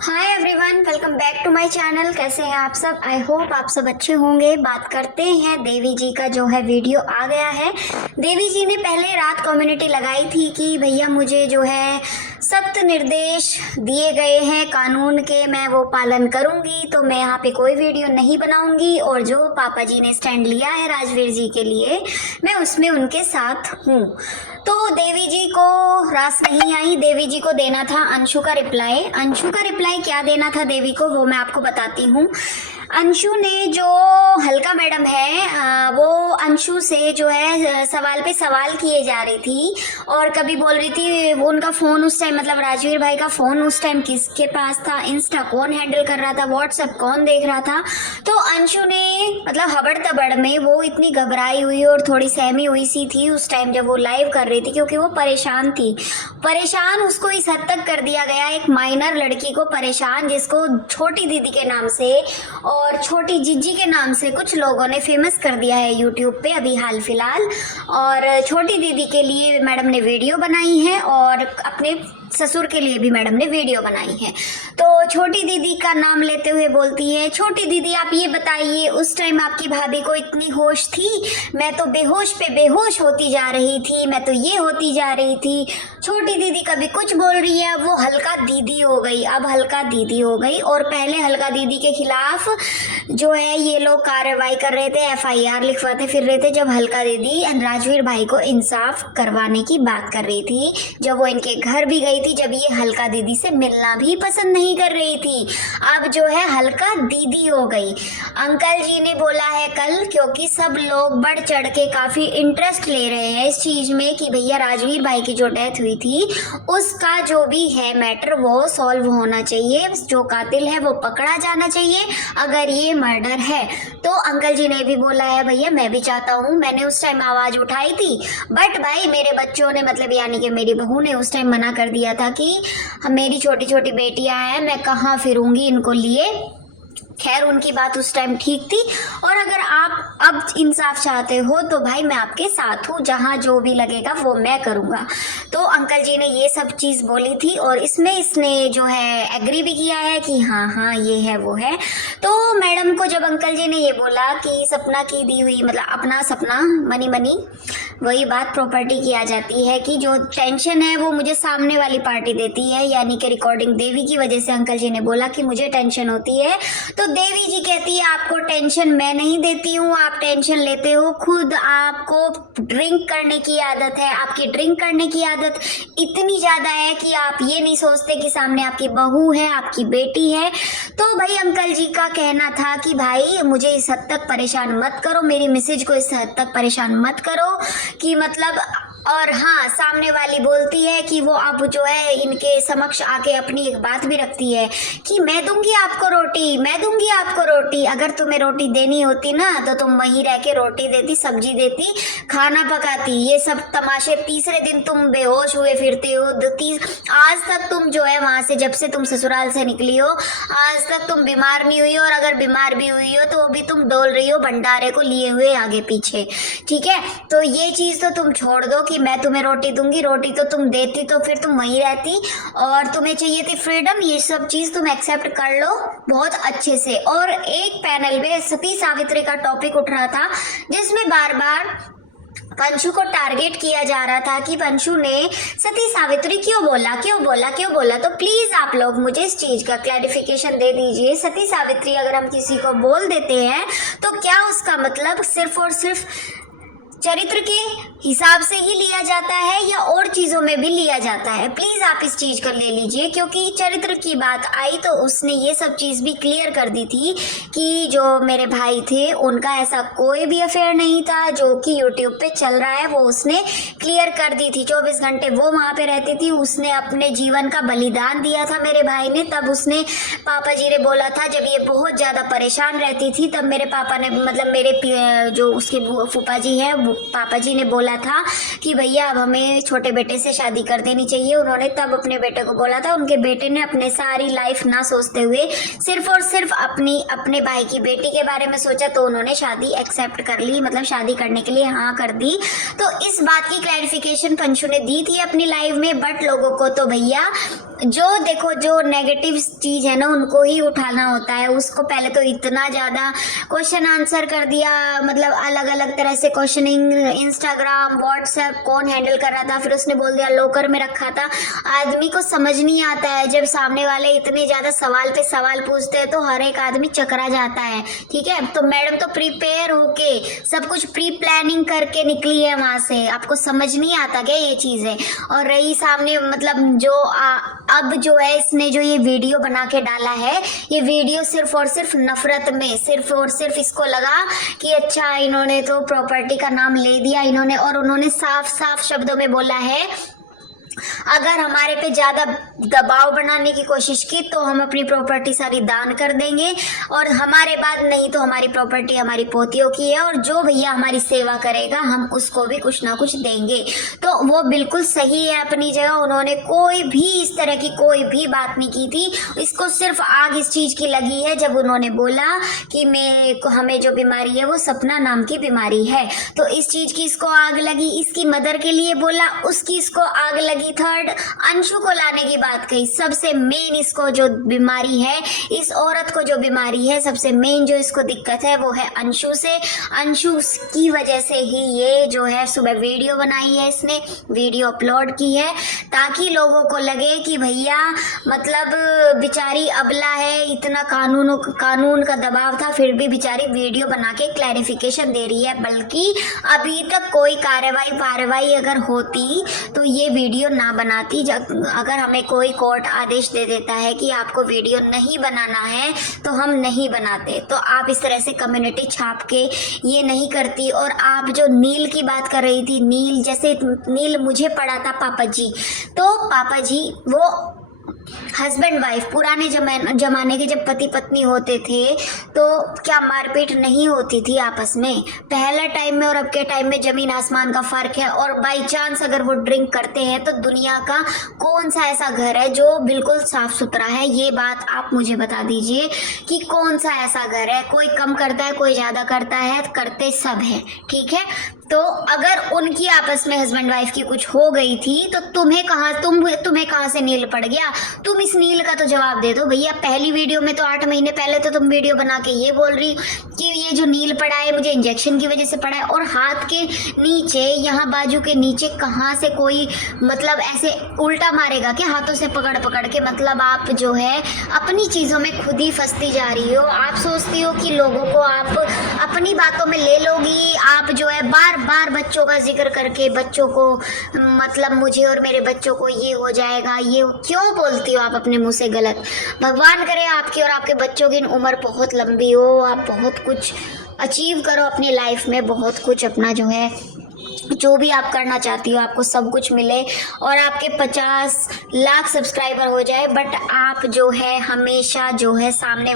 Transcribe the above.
Hi everyone, welcome back to my channel. कैसे हैं आप सब? आई होप आप सब अच्छे होंगे। बात करते हैं देवी जी का जो है वीडियो आ गया है। देवी जी ने पहले रात कम्युनिटी लगाई थी कि भैया मुझे जो है सख्त निर्देश दिए गए हैं कानून के, मैं वो पालन करूंगी, तो मैं यहाँ पे कोई वीडियो नहीं बनाऊंगी और जो पापा जी ने स्टैंड लिया है राजवीर जी के लिए मैं उसमें उनके साथ हूँ। तो देवी जी को रास नहीं आई। देवी जी को देना था अंशु का रिप्लाई। अंशु का रिप्लाई क्या देना था देवी को वो मैं आपको बताती हूँ। अंशु ने जो हल्का मैडम है वो अंशु से जो है सवाल पे सवाल किए जा रही थी और कभी बोल रही थी वो उनका फ़ोन उस टाइम मतलब राजवीर भाई का फ़ोन उस टाइम किसके पास था, इंस्टा कौन हैंडल कर रहा था, व्हाट्सएप कौन देख रहा था। तो अंशु ने मतलब हबड़ तबड़ में वो इतनी घबराई हुई और थोड़ी सहमी हुई सी थी उस टाइम जब वो लाइव कर रही थी, क्योंकि वो परेशान थी। परेशान उसको इस हद तक कर दिया गया, एक माइनर लड़की को परेशान, जिसको छोटी दीदी के नाम से और छोटी जीजी के नाम से कुछ लोगों ने फेमस कर दिया है यूट्यूब पे अभी हाल फिलहाल। और छोटी दीदी के लिए मैडम ने वीडियो बनाई है और अपने ससुर के लिए भी मैडम ने वीडियो बनाई है। तो छोटी दीदी का नाम लेते हुए बोलती है, छोटी दीदी आप ये बताइए उस टाइम आपकी भाभी को इतनी होश थी? मैं तो बेहोश पे बेहोश होती जा रही थी, मैं तो ये होती जा रही थी। छोटी दीदी कभी कुछ बोल रही है, अब वो हल्का दीदी हो गई, अब हल्का दीदी हो गई। और पहले हल्का दीदी के खिलाफ जो है ये लोग कार्रवाई कर रहे थे, FIR लिखवाते फिर रहे थे, जब हल्का दीदी राजवीर भाई को इंसाफ करवाने की बात कर रही थी, जब वो इनके घर भी गई थी, जब ये हल्का दीदी से मिलना भी पसंद नहीं कर रही थी। अब जो है हल्का दीदी हो गई। अंकल जी ने बोला है कल, क्योंकि सब लोग बढ़ चढ़ के काफी इंटरेस्ट ले रहे हैं इस चीज में कि भैया राजवीर भाई की जो डेथ हुई थी उसका जो भी है मैटर वो सॉल्व होना चाहिए, जो कातिल है वो पकड़ा जाना चाहिए अगर ये मर्डर है। तो अंकल जी ने भी बोला है भैया मैं भी चाहता हूँ, मैंने उस टाइम आवाज उठाई थी बट भाई मेरे बच्चों ने मतलब यानी कि मेरी बहू ने उस टाइम मना कर दिया था कि मेरी छोटी छोटी बेटियां हैं, मैं कहाँ फिरूंगी इनको लिए। खैर उनकी बात उस टाइम ठीक थी। और अगर आप अब इंसाफ चाहते हो तो भाई मैं आपके साथ हूँ, जहाँ जो भी लगेगा वो मैं करूँगा। तो अंकल जी ने ये सब चीज़ बोली थी और इसमें इसने जो है एग्री भी किया है कि हाँ हाँ ये है वो है। तो मैडम को जब अंकल जी ने ये बोला कि सपना की दी हुई मतलब अपना सपना मनी मनी वही बात प्रॉपर्टी की आ जाती है कि जो टेंशन है वो मुझे सामने वाली पार्टी देती है, यानी कि रिकॉर्डिंग देवी की वजह से अंकल जी ने बोला कि मुझे टेंशन होती है। तो देवी जी कहती है आपको टेंशन मैं नहीं देती हूँ, आप टेंशन लेते हो खुद, आपको ड्रिंक करने की आदत है, आपकी ड्रिंक करने की आदत इतनी ज़्यादा है कि आप ये नहीं सोचते कि सामने आपकी बहू है, आपकी बेटी है। तो भाई अंकल जी का कहना था कि भाई मुझे इस हद तक परेशान मत करो, मेरी मिसेज को इस हद तक परेशान मत करो कि मतलब। और हाँ सामने वाली बोलती है कि वो अब जो है इनके समक्ष आके अपनी एक बात भी रखती है कि मैं दूंगी आपको रोटी, मैं दूंगी आपको रोटी, अगर तुम्हें रोटी देनी होती ना तो तुम वहीं रह के रोटी देती, सब्जी देती, खाना पकाती। ये सब तमाशे तीसरे दिन तुम बेहोश हुए फिरते हो, आज तक तुम जो है वहां से जब से तुम ससुराल से निकली हो आज तक तुम बीमार नहीं हुई, और अगर बीमार भी हुई हो तो अभी तुम डोल रही हो भंडारे को लिए हुए आगे पीछे। ठीक है, तो ये चीज तो तुम छोड़ दो कि मैं तुम्हें रोटी दूंगी, रोटी तो तुम देती तो फिर तुम वहीं रहती, और तुम्हें चाहिए थी फ्रीडम, ये सब चीज तुम एक्सेप्ट कर लो बहुत अच्छे से। और एक पैनल में सती सावित्री का टॉपिक उठ रहा था जिसमें बार बार पंशु को टारगेट किया जा रहा था कि पंशु ने सती सावित्री क्यों बोला क्यों बोला क्यों बोला। तो प्लीज आप लोग मुझे इस चीज का क्लैरिफिकेशन दे दीजिए। सती सावित्री अगर हम किसी को बोल देते हैं तो क्या उसका मतलब सिर्फ और सिर्फ चरित्र के हिसाब से ही लिया जाता है या और चीजों में भी लिया जाता है? प्लीज आप इस चीज को ले लीजिए, क्योंकि चरित्र की बात आई तो उसने ये सब चीज भी क्लियर कर दी थी कि जो मेरे भाई थे उनका ऐसा कोई भी अफेयर नहीं था जो कि यूट्यूब पे चल रहा है, वो उसने क्लियर कर दी थी। 24 घंटे वो वहां पे रहती थी, उसने अपने जीवन का बलिदान दिया था मेरे भाई ने। तब उसने पापा जी ने बोला था जब ये बहुत ज्यादा परेशान रहती थी तब मेरे पापा ने मतलब मेरे जो उसके फूफा जी है पापा जी ने बोला था कि भैया अब हमें छोटे बेटे से शादी कर देनी चाहिए। उन्होंने तब अपने बेटे को बोला था, उनके बेटे ने अपने सारी लाइफ ना सोचते हुए सिर्फ और सिर्फ अपने भाई की बेटी के बारे में सोचा, तो उन्होंने शादी एक्सेप्ट कर ली, मतलब शादी करने के लिए हाँ कर दी। तो इस बात की क्लैरिफिकेशन पंशु ने दी थी अपनी लाइफ में, बट लोगों को तो भैया जो देखो जो नेगेटिव चीज़ है ना उनको ही उठाना होता है। उसको पहले तो इतना ज़्यादा क्वेश्चन आंसर कर दिया, मतलब अलग अलग तरह से क्वेश्चनिंग, इंस्टाग्राम व्हाट्सएप कौन हैंडल कर रहा था, फिर उसने बोल दिया लॉकर में रखा था। आदमी को समझ नहीं आता है, जब सामने वाले इतने ज़्यादा सवाल पे सवाल पूछते हैं तो हर एक आदमी चकरा जाता है। ठीक है, तो मैडम तो प्रिपेयर होके सब कुछ प्री प्लानिंग करके निकली है वहाँ से, आपको समझ नहीं आता क्या ये चीज़ें। और रही सामने मतलब जो अब जो है इसने जो ये वीडियो बना के डाला है, ये वीडियो सिर्फ और सिर्फ नफरत में, सिर्फ और सिर्फ इसको लगा कि अच्छा इन्होंने तो प्रॉपर्टी का नाम ले दिया इन्होंने, और उन्होंने साफ साफ शब्दों में बोला है अगर हमारे पे ज़्यादा दबाव बनाने की कोशिश की तो हम अपनी प्रॉपर्टी सारी दान कर देंगे, और हमारे बाद नहीं तो हमारी प्रॉपर्टी हमारी पोतियों की है, और जो भैया हमारी सेवा करेगा हम उसको भी कुछ ना कुछ देंगे। तो वो बिल्कुल सही है अपनी जगह, उन्होंने कोई भी इस तरह की कोई भी बात नहीं की थी। इसको सिर्फ आग इस चीज़ की लगी है जब उन्होंने बोला कि हमें जो बीमारी है वो सपना नाम की बीमारी है, तो इस चीज़ की इसको आग लगी। इसकी मदर के लिए बोला, उसकी इसको आग लगी। थर्ड, अंशु को लाने की बात कही। सबसे मेन इसको जो बीमारी है, इस औरत को जो बीमारी है, सबसे मेन जो इसको दिक्कत है वो है अंशु से। अंशु की वजह से ही ये जो है सुबह वीडियो बनाई है, इसने वीडियो अपलोड की है ताकि लोगों को लगे कि भैया मतलब बेचारी अबला है, इतना कानून का दबाव था फिर भी बेचारी वीडियो बना के क्लैरिफिकेशन दे रही है। बल्कि अभी तक कोई कार्रवाई अगर होती तो ये वीडियो ना बनाती। अगर हमें कोई कोर्ट आदेश दे देता है कि आपको वीडियो नहीं बनाना है तो हम नहीं बनाते, तो आप इस तरह से कम्युनिटी छाप के ये नहीं करती। और आप जो नील की बात कर रही थी, नील जैसे नील मुझे पड़ा था पापा जी, तो पापा जी वो हस्बैंड वाइफ पुराने जमाने के जब पति पत्नी होते थे तो क्या मारपीट नहीं होती थी आपस में? पहले टाइम में और अब के टाइम में जमीन आसमान का फर्क है। और बाई चांस अगर वो ड्रिंक करते हैं तो दुनिया का कौन सा ऐसा घर है जो बिल्कुल साफ सुथरा है? ये बात आप मुझे बता दीजिए कि कौन सा ऐसा घर है? कोई कम करता है, कोई ज़्यादा करता है, करते सब है। ठीक है, तो अगर उनकी आपस में हस्बैंड वाइफ की कुछ हो गई थी तो तुम्हें कहाँ से नील पड़ गया? तुम इस नील का तो जवाब दे दो भैया। पहली वीडियो में तो 8 महीने पहले तो तुम वीडियो बना के ये बोल रही कि ये जो नील पड़ा है मुझे इंजेक्शन की वजह से पड़ा है, और हाथ के नीचे यहाँ बाजू के नीचे कहाँ से कोई मतलब ऐसे उल्टा मारेगा क्या हाथों से पकड़ पकड़ के? मतलब आप जो है अपनी चीज़ों में खुद ही फंसती जा रही हो। आप सोचती हो कि लोगों को आप अपनी बातों में ले लोगी। आप जो है बार बार बच्चों का जिक्र करके बच्चों को मतलब मुझे और मेरे बच्चों को ये हो जाएगा, ये क्यों बोलती हो आप अपने मुंह से गलत? भगवान करे आपकी और आपके बच्चों की उम्र बहुत लंबी हो, आप बहुत कुछ अचीव करो अपनी लाइफ में, बहुत कुछ अपना जो है जो भी आप करना चाहती हो आपको सब कुछ मिले, और आपके 50 लाख सब्सक्राइबर हो जाए, बट आप जो है हमेशा जो है सामने